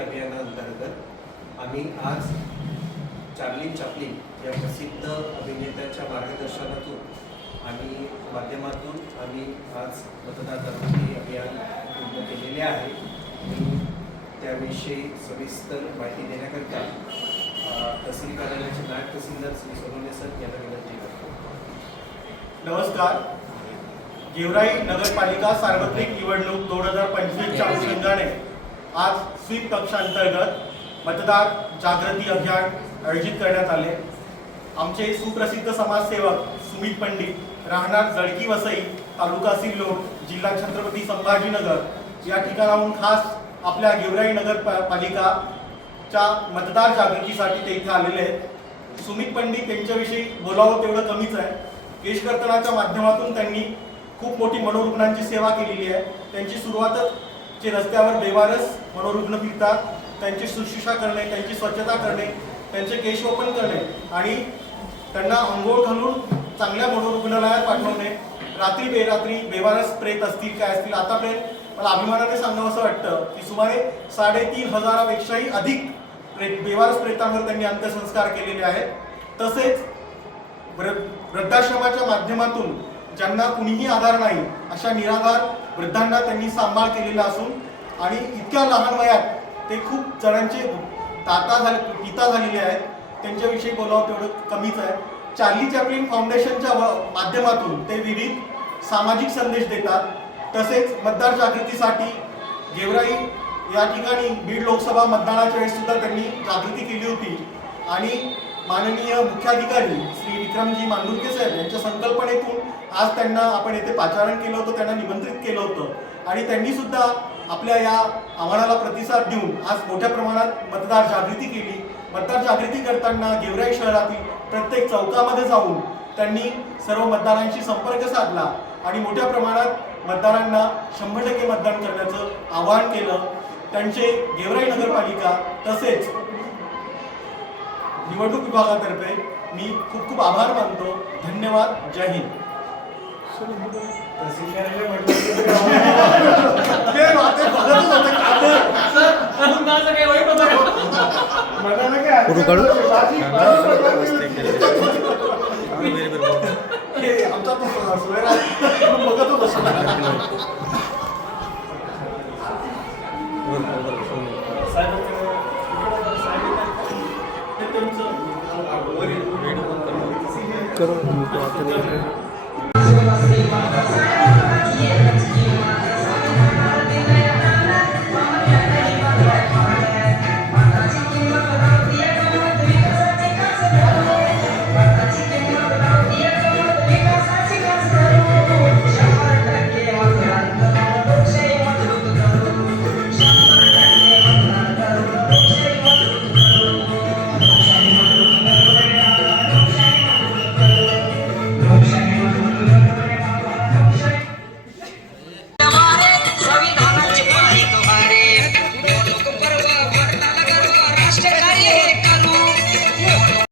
अभियानाअंतर्गत आम्ही आज चार्ली चॅपलिन या प्रसिद्ध अभिनेत्याच्या मार्गदर्शनातून आणि माध्यमातून आम्ही आज मतदार जागृती अभियान पूर्ण केलेले आहे. त्याविषयी सविस्तर माहिती देण्याकरिता तहसील कार्यालयाचे नायब तहसीलदार श्री सोनवणे सर यांना विनंती करतो. नमस्कार. गेवराई नगरपालिका सार्वत्रिक निवडणूक दोन हजार पंचवीसच्या अनुषंगाने आज स्वीप कक्षांतर्गत मतदार जागृती अभियान आयोजित करण्यात आले. आमचे सुप्रसिद्ध समाजसेवक सुमित पंडित राहणार जळकी वसई तालुका सिल्लोड जिल्हा छत्रपती संभाजीनगर या ठिकाणाहून खास आपल्या गेवराई नगरपालिकाच्या मतदार जागृतीसाठी ते इथे आलेले आहेत. सुमित पंडित यांच्याविषयी बोलावं तेवढं कमीच आहे. केश कर्तनाच्या माध्यमातून त्यांनी खूप मोठी मनोरुग्णांची सेवा केलेली आहे. त्यांची सुरुवातच जे रस्त्यावर बेवारस मनोरुग्ण फिरतात त्यांची शुश्रूषा करणे त्यांची स्वच्छता करणे त्यांचे केशवपन करणे आणि त्यांना अंघोळ घालून चांगल्या मनोरुग्णालयात पाठवणे. रात्री बेरात्री बेवारस प्रेत असतील काय असतील आतापर्यंत मला अभिमानाने सांगावं असं वाटतं की सुमारे साडेतीन हजारापेक्षाही अधिक प्रेत बेवारस प्रेतांवर त्यांनी अंत्यसंस्कार केलेले आहेत. तसेच वृद्धाश्रमाच्या माध्यमातून ज्यांना कुणीही आधार नाही अशा निराधार वृद्धांना त्यांनी सांभाळ केलेला असून आणि इतक्या लहान वयात ते खूप जणांचे ताता झाले पिता झालेले आहेत. त्यांच्याविषयी बोलावं तेवढं कमीच आहे. चार्ली चॅपलिन फाउंडेशनच्या माध्यमातून ते विविध सामाजिक संदेश देतात. तसेच मतदार जागृतीसाठी गेवराई या ठिकाणी बीड लोकसभा मतदानाच्या वेळेस सुद्धा त्यांनी जागृती केली होती. आणि माननीय मुख्याधिकारी श्री विक्रमजी मांडुरके साहेब यांच्या संकल्पनेतून आज त्यांना आपण येथे पाचारण केलं होतं त्यांना निमंत्रित केलं होतं. आणि त्यांनी सुद्धा आपल्या या आव्हानाला प्रतिसाद देऊन आज मोठ्या प्रमाणात मतदार जागृती केली. मतदार जागृती करताना गेवराई शहरातील प्रत्येक चौकामध्ये जाऊन त्यांनी सर्व मतदारांशी संपर्क साधला आणि मोठ्या प्रमाणात मतदारांना शंभर टक्के मतदान करण्याचं आवाहन केलं. त्यांचे गेवराई नगरपालिका तसेच निवडणूक विभागातर्फे मी खूप खूप आभार मानतो. धन्यवाद. जय हिंद. म्हटलं ਕਰੋ ਦੀ ਪ੍ਰਾਰਥਨਾ ਕਰੋ